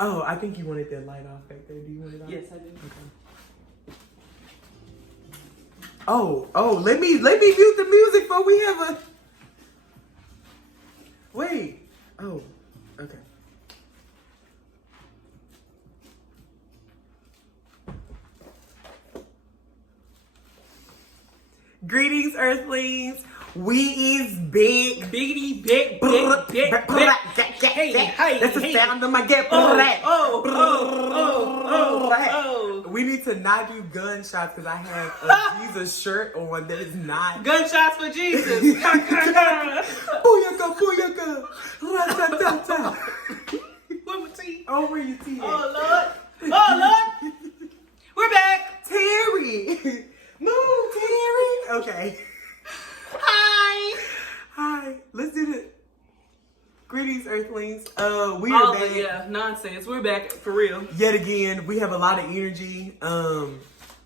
Oh, I think you wanted that light off back there. Do you want it off? Yes, I do. Okay. Oh, let me mute the music before we have a... Wait. Oh, okay. Greetings, Earthlings. We is big. Biggity, big. Hey, that's the sound of my get. We need to not do gunshots because I have a Jesus shirt on that is not. Gunshots for Jesus. Booyaka, booyaka. Ra-ta-ta-ta. Where my teeth? Oh, where your teeth? Oh, Lord. We're back. Terry. Move, Terry. Okay. Hi. Let's do the greetings, Earthlings. We are back. Yeah, nonsense. We're back for real. Yet again, we have a lot of energy. And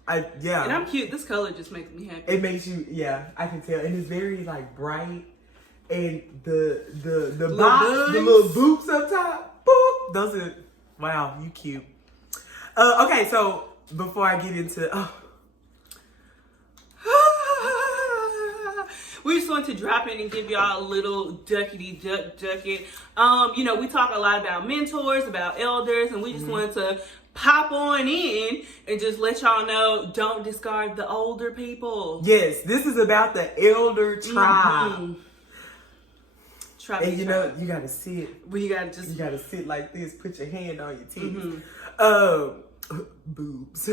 I'm cute. This color just makes me happy. It makes you, yeah, I can tell, and it's very like bright, and the little boops up top, boop. Those are wow, you cute. Okay, so before I get into we just want to drop in and give y'all a little duckety ducket. We talk a lot about mentors, about elders, and we just wanted to pop on in and just let y'all know, don't discard the older people. Yes, this is about the elder tribe. And you gotta sit. Well, you gotta sit like this. Put your hand on your titties. Boobs.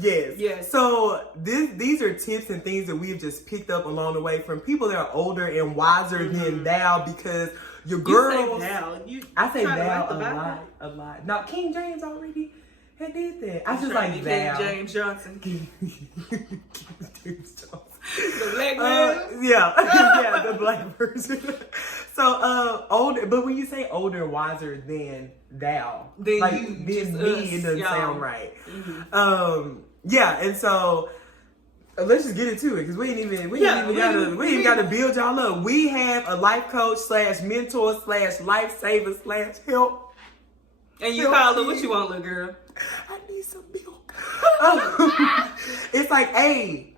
Yes. So these are tips and things that we've just picked up along the way from people that are older and wiser than thou, because your girls. You say thou. I say thou a lot. No, King James already had did that. I just like thou. King James Johnson. King James Johnson. The black man. Yeah, the black person. So older, but when you say older, wiser than thou, then like you then just me, us, it doesn't y'all. sound right. And so let's just get into it because we ain't even gotta build y'all up. We have a life coach / mentor / lifesaver / help. And you call her what you want, little girl? I need some milk. It's like, hey,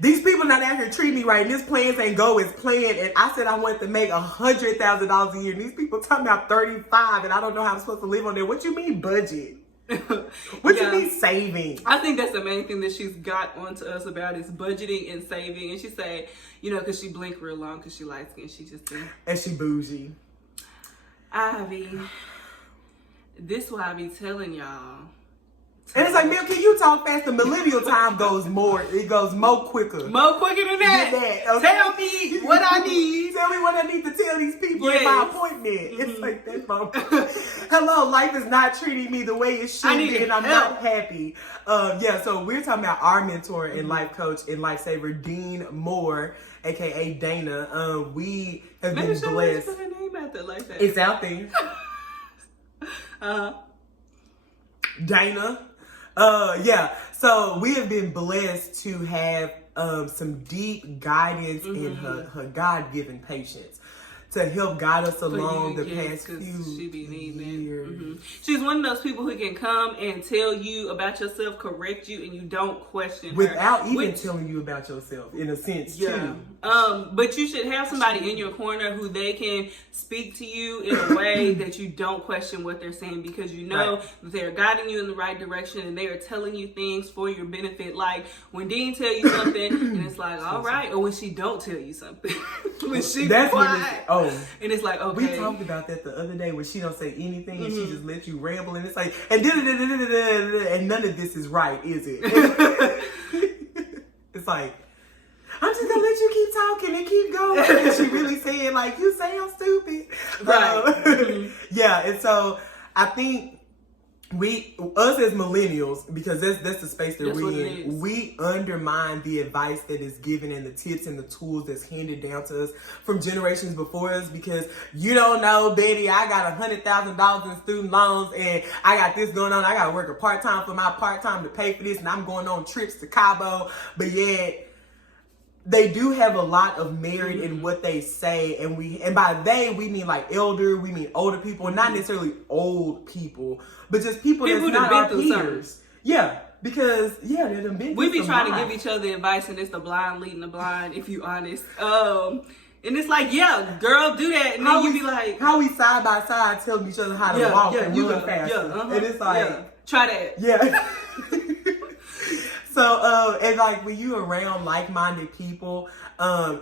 these people not out here treating me right, and this plans ain't go as planned. And I said I wanted to make $100,000 a year. And these people talking about 35, and I don't know how I'm supposed to live on there. What you mean budget? What you mean saving? I think that's the main thing that she's got onto us about is budgeting and saving. And she said, because she blinked real long because she light skinned, she just did. And she bougie. Ivy, this what I be telling y'all. And it's like, Mel, can you talk fast? The millennial time goes more quicker. More quicker than that. Okay? Tell me what I need. Tell me what I need to tell these people in my appointment. It's like that, mom. Hello, life is not treating me the way it should be, and I'm not happy. So we're talking about our mentor and life coach and lifesaver, Dean Moore, aka Dana. We have been blessed. Put her name out there like that. It's out there. Dana. So we have been blessed to have some deep guidance in her God-given patience to help guide us along the past few years. She's one of those people who can come and tell you about yourself, correct you, and you don't question without even telling you about yourself, in a sense, too. But you should have somebody in your corner who they can speak to you in a way that you don't question what they're saying, because that they're guiding you in the right direction and they are telling you things for your benefit. Like when Dean tell you something and it's like, all right, or when she don't tell you something. When she quiet. And it's like, okay. We talked about that the other day when she don't say anything and she just lets you ramble, and it's like, and none of this is right, is it? It's like, I'm just gonna let you keep talking and keep going. And she really saying like, you sound stupid. Right. And so I think us as millennials, because that's the space that we're in, we undermine the advice that is given and the tips and the tools that's handed down to us from generations before us, because you don't know, Betty, I got $100,000 in student loans and I got this going on. I got to work a part-time for my part-time to pay for this, and I'm going on trips to Cabo, but yet they do have a lot of merit in what they say, and by they we mean like elder, we mean older people, and not necessarily old people, but just people that's not our peers. Yeah, because they're the big. We be trying to give each other advice, and it's the blind leading the blind. If you honest, and it's like, yeah, girl, do that, and then you be like, how we side by side telling each other how to walk and run faster, and it's like, try that, yeah. So, and like when you around like-minded people,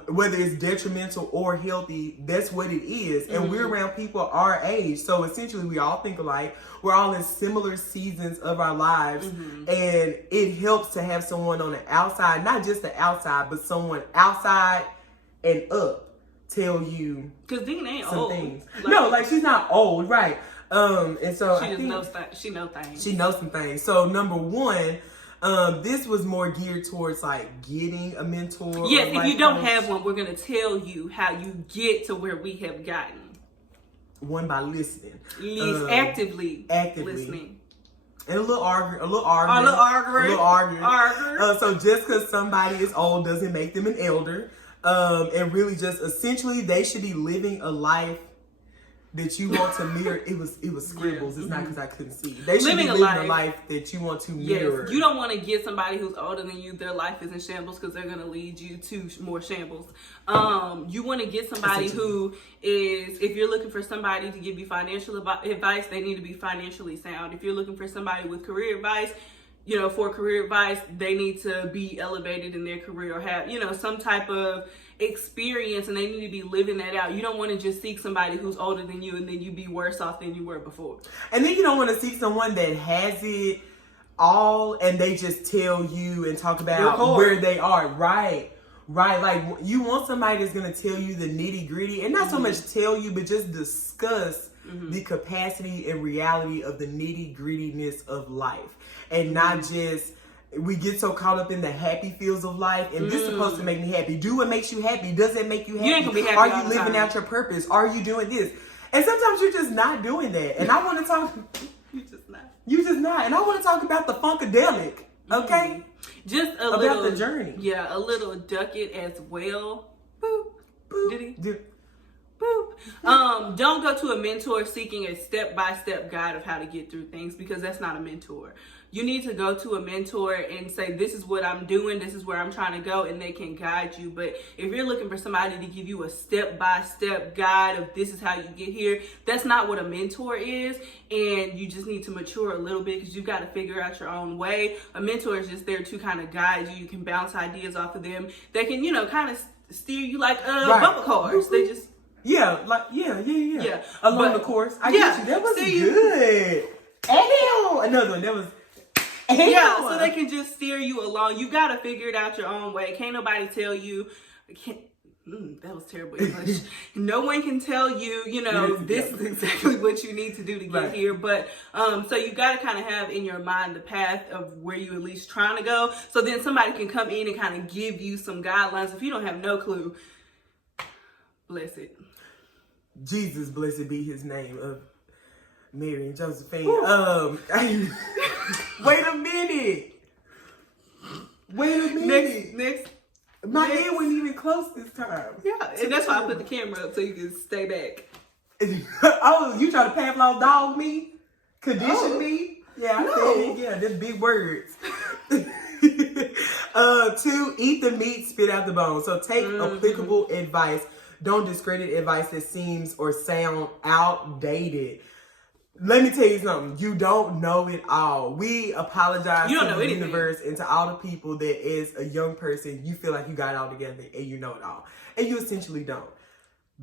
whether it's detrimental or healthy, that's what it is. And we're around people our age. So essentially we all think alike. We're all in similar seasons of our lives. And it helps to have someone on the outside, not just the outside, but someone outside and up tell you because Dean ain't some old. Things. No, like she's not old, right? And so she knows things. She knows some things. So number one, this was more geared towards like getting a mentor. Yes, if you don't have one, we're gonna tell you how you get to where we have gotten. One by listening, actively listening, and a little arguing. So just because somebody is old doesn't make them an elder. And really, just essentially, they should be living a life that you want to mirror. It was scribbles. It's not because I couldn't see. They should be living a life that you want to mirror. Yes. You don't want to get somebody who's older than you. Their life is in shambles because they're going to lead you to more shambles. You want to get somebody who is, if you're looking for somebody to give you financial advice, they need to be financially sound. If you're looking for somebody with career advice, for career advice, they need to be elevated in their career or have, some type of experience, and they need to be living that out. You don't want to just seek somebody who's older than you and then you be worse off than you were before. And then you don't want to seek someone that has it all and they just tell you and talk about where they are. Right. Like you want somebody that's going to tell you the nitty gritty and not so much tell you, but just discuss the capacity and reality of the nitty grittiness of life, and not just. We get so caught up in the happy feels of life, and this is supposed to make me happy. Do what makes you happy. Does it make you happy? You ain't gonna be happy. Are you living out your purpose? Are you doing this? And sometimes you're just not doing that. And I want to talk. You just not. And I want to talk about the funkadelic. Okay. Just about little, the journey. Yeah, a little ducket as well. Boop. Boop. Did he? Boop. Don't go to a mentor seeking a step-by-step guide of how to get through things, because that's not a mentor. You need to go to a mentor and say, this is what I'm doing, this is where I'm trying to go, and they can guide you. But if you're looking for somebody to give you a step-by-step guide of this is how you get here, that's not what a mentor is. And you just need to mature a little bit because you've got to figure out your own way. A mentor is just there to kind of guide you. You can bounce ideas off of them. They can, kind of steer you like bumper cars. They just... Yeah. Along the course. I get you. That was good. Another one. That was... so they can just steer you along. You got to figure it out your own way. Can't nobody tell you... that was terrible English. No one can tell you, this is exactly what you need to do to get here. But, so you got to kind of have in your mind the path of where you at least trying to go. So then somebody can come in and kind of give you some guidelines. If you don't have no clue, bless it. Jesus, blessed be his name of Mary and Josephine. Wait a minute. Next. My head wasn't even close this time. Yeah, and that's why I put the camera up so you can stay back. Oh, you trying to Pavlov dog me? Condition me? Yeah, I said it. Yeah, there's big words. 2, eat the meat, spit out the bone. So take applicable advice. Don't discredit advice that seems or sound outdated. Let me tell you something. You don't know it all. We apologize to the universe and to all the people that as a young person, you feel like you got it all together and you know it all. And you essentially don't.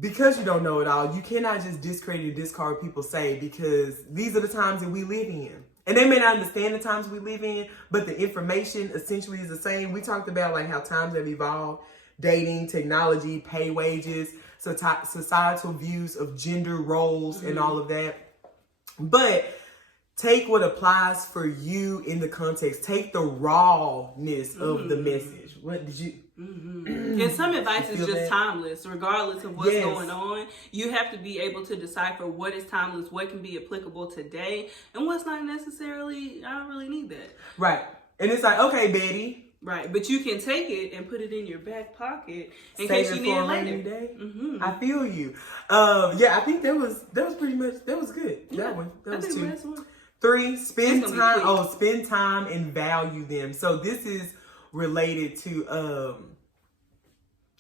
Because you don't know it all, you cannot just discredit or discard what people say, because these are the times that we live in. And they may not understand the times we live in, but the information essentially is the same. We talked about like how times have evolved. Dating, technology, pay wages, societal views of gender roles and all of that. But take what applies for you in the context. Take the rawness of the message. What did you... And some advice is just timeless, regardless of what's going on. You have to be able to decipher what is timeless, what can be applicable today, and what's not necessarily, I don't really need that. Right. And it's like, okay, Betty, Right, but you can take it and put it in your back pocket in Save case you it need for it a later. rainy day. Mm-hmm. I feel you. Yeah, I think that was pretty much, that was good. Yeah, That was 2. Last one. 3, spend It's gonna be time. quick. Oh, spend time and value them. So this is related to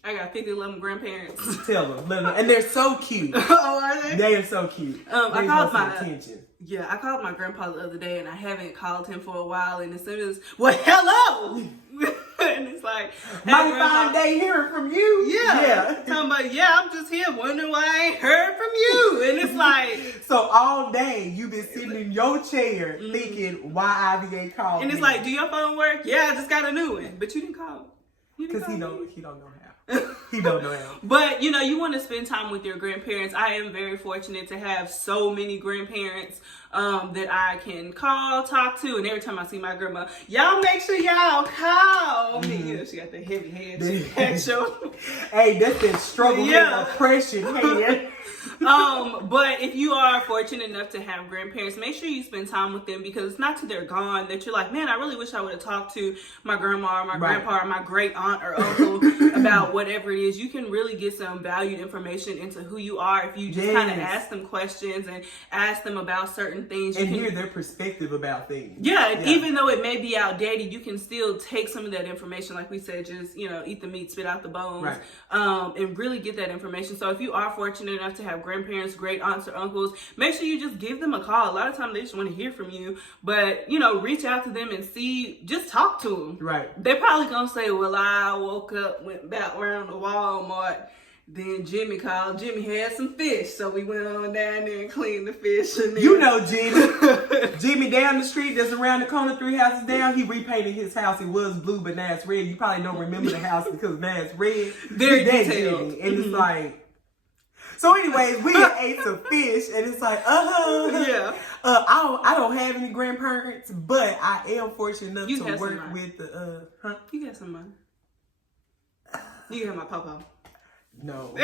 I got 50 of them grandparents. tell them, let them know. And they're so cute. Oh, are they? They are so cute. I called my attention. Yeah, I called my grandpa the other day, and I haven't called him for a while. And as soon as, well, hello, and it's like, hey, My grandpa. 5 day hearing from you. Yeah, talking about, I'm just here wondering why I ain't heard from you, and it's like, So all day you've been sitting in your chair thinking why Ivy ain't called. and it's like, do your phone work? Yeah, I just got a new one, but you didn't call. Because he don't know how. He don't know how. But you want to spend time with your grandparents. I am very fortunate to have so many grandparents that I can call, talk to, and every time I see my grandma, y'all make sure y'all call me. She got the heavy hand. Hey, that's that struggle with oppression hand. But if you are fortunate enough to have grandparents, make sure you spend time with them, because it's not till they're gone that you're like, man, I really wish I would have talked to my grandma or my grandpa or my great aunt or uncle about whatever it is. You can really get some valued information into who you are if you just kind of ask them questions and ask them about certain things. You can hear their perspective about things. Yeah, even though it may be outdated, you can still take some of that information, like we said, just, eat the meat, spit out the bones, and really get that information. So if you are fortunate enough to have grandparents, great aunts or uncles, make sure you just give them a call. A lot of times they just want to hear from you, but reach out to them and just talk to them. Right. They're probably gonna say, well, I woke up, went back around to Walmart, then Jimmy called. Jimmy had some fish, so we went on down there and cleaned the fish. And then... Jimmy down the street, that's around the corner, 3 houses down, he repainted his house. It was blue, but now it's red. You probably don't remember the house because now it's red. Very detailed. And it's like, so anyways, we ate some fish, and it's like, I don't have any grandparents, but I am fortunate enough to work with the, You got some money. You can have my papa. No,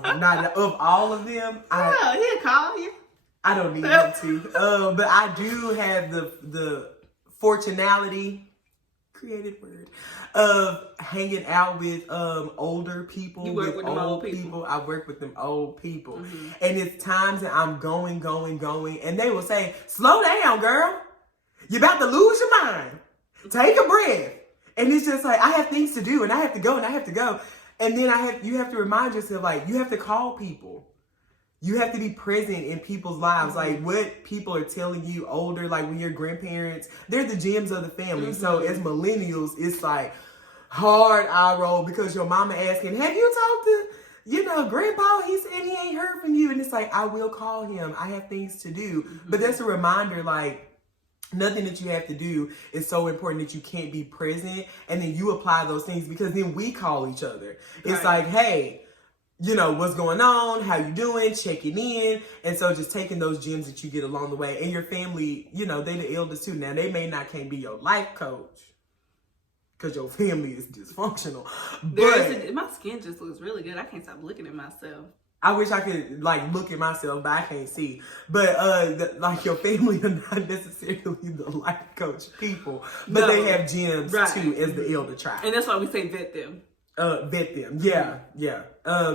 not of all of them. He'll call you. I don't need him to. But I do have the fortunality, creative word, of hanging out with older people. You work with them old people. I work with them old people. And it's times that I'm going, and they will say, slow down, girl. You're about to lose your mind. Take a breath. And it's just like, I have things to do, and I have to go, And then you have to remind yourself, like, you have to call people. You have to be present in people's lives. Like, what people are telling you older, like when your grandparents, they're the gems of the family. So as millennials, it's like hard eye roll because your mama asking, have you talked to, grandpa? He said he ain't heard from you. And it's like, I will call him. I have things to do. But that's a reminder, like, nothing that you have to do is so important that you can't be present. And then you apply those things because then we call each other. It's like, hey, what's going on? How you doing? Checking in. And so just taking those gems that you get along the way. And your family, they the eldest too. Now, they can't be your life coach because your family is dysfunctional. But my skin just looks really good. I can't stop looking at myself. I wish I could look at myself, but I can't see. But your family are not necessarily the life coach people, but they have gems too as the elder tribe. And that's why we say vet them. Vet them. Yeah.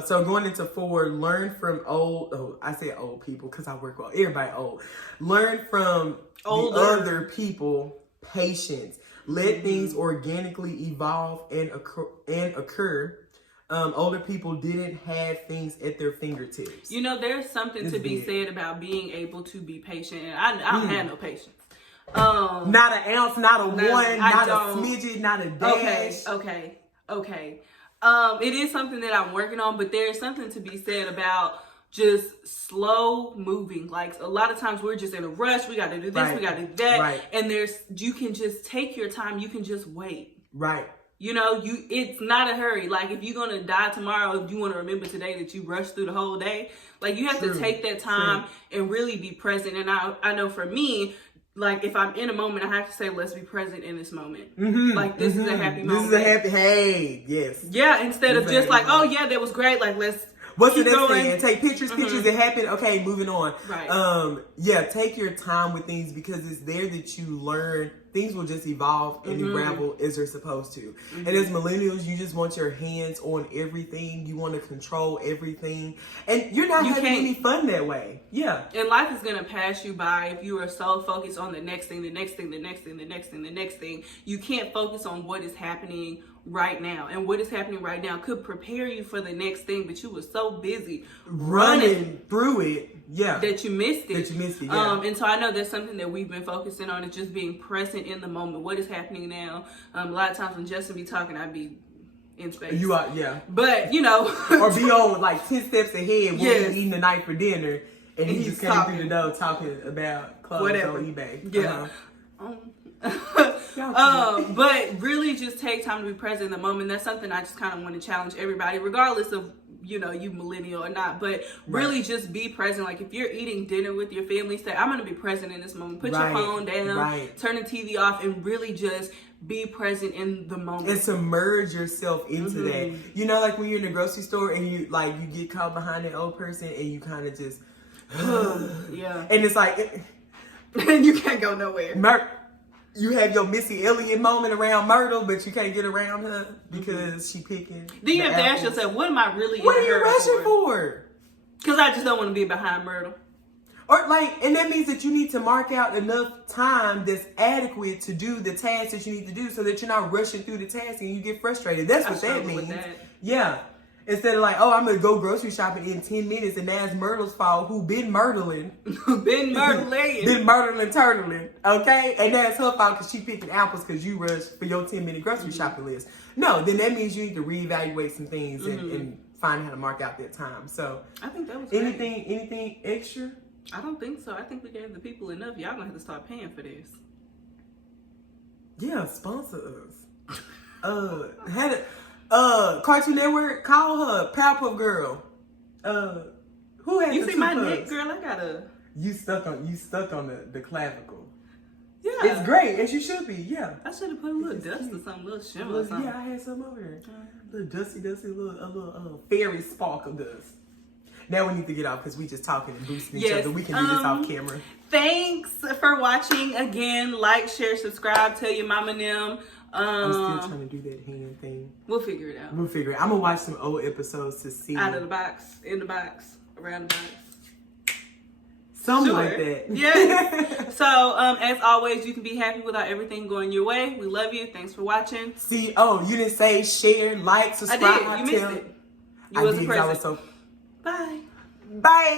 So going into 4, learn from I say old people because I work well. Everybody old. Learn from the other people, patience. Let things organically evolve and occur. Older people didn't have things at their fingertips. There's something to be said about being able to be patient, and I don't have no patience. Not an ounce, not a one, not a smidget, not a dash. Okay. It is something that I'm working on, but there's something to be said about just slow moving. Like, a lot of times we're just in a rush. We got to do this, we got to do that. And you can just take your time. You can just wait. Right. It's not a hurry. Like, if you're going to die tomorrow, if you want to remember today that you rushed through the whole day, like, you have to take that time and really be present. And I know for me, like, if I'm in a moment, I have to say, let's be present in this moment. Like, this is a happy moment. This is a happy, hey, yes. Yeah, instead of just like, oh yeah, that was great. Like, let's What's the next thing? Take pictures. Pictures that happen. Okay, moving on. Right. Yeah, take your time with things because it's there that you learn. Things will just evolve and unravel as they're supposed to. And as millennials, you just want your hands on everything. You want to control everything. And you're not having any fun that way. Yeah. And life is going to pass you by if you are so focused on the next thing, the next thing, the next thing, the next thing, the next thing. You can't focus on what is happening right now. And what is happening right now could prepare you for the next thing, but you were so busy running through it. Yeah. That you missed it. Yeah. And so I know that's something that we've been focusing on, is just being present in the moment. What is happening now? A lot of times when Justin be talking, I'd be in space. You are, yeah. But, you know. Or be on like 10 steps ahead when we're eating the night for dinner. And he just came through the door talking about clothes on eBay. Yeah. But really just take time to be present in the moment. That's something I just kind of want to challenge everybody, regardless of, you know, you millennial or not, but really just be present. Like if you're eating dinner with your family, say, I'm going to be present in this moment. Put your phone down, turn the TV off, and really just be present in the moment. And submerge yourself into that. You know, like when you're in the grocery store and you get caught behind that old person and you kind of just, yeah. And it's like, and you can't go nowhere. You have your Missy Elliott moment around Myrtle, but you can't get around her because she picking. Then you have to ask yourself, what am I really? What are you rushing for? Because I just don't want to be behind Myrtle. Or and that means that you need to mark out enough time that's adequate to do the tasks that you need to do, so that you're not rushing through the task and you get frustrated. That's what that means. Yeah. Instead of like, oh, I'm gonna go grocery shopping in 10 minutes, and that's Myrtle's fault, who been myrtling. been myrtling, turtling, okay? And that's her fault because she picking apples because you rushed for your 10-minute grocery shopping list. No, then that means you need to reevaluate some things and find how to mark out that time. So I think that was anything extra? I don't think so. I think we gave the people enough. Y'all gonna have to start paying for this. Yeah, sponsor us. Cartoon Network, call her Powerpuff Girl. Who has you the see my pugs? neck, girl? I gotta. You stuck on the clavicle. Yeah, it's great, and she should be. Yeah, I should have put a little dust or something, a little shimmer or something. Yeah, I had some over there. A little dusty, a little fairy sparkle dust. Now we need to get off because we just talking and boosting each other. We can do this off camera. Thanks for watching again. Like, share, subscribe. Tell your mama and them. I'm still trying to do that hand thing. We'll figure it out. I'm gonna watch some old episodes to see. Out of the box, in the box, around the box. Something like that. Yeah. So, as always, you can be happy without everything going your way. We love you. Thanks for watching. See, you didn't say share, like, subscribe. I did. You missed it. You wasn't present. Bye. Bye.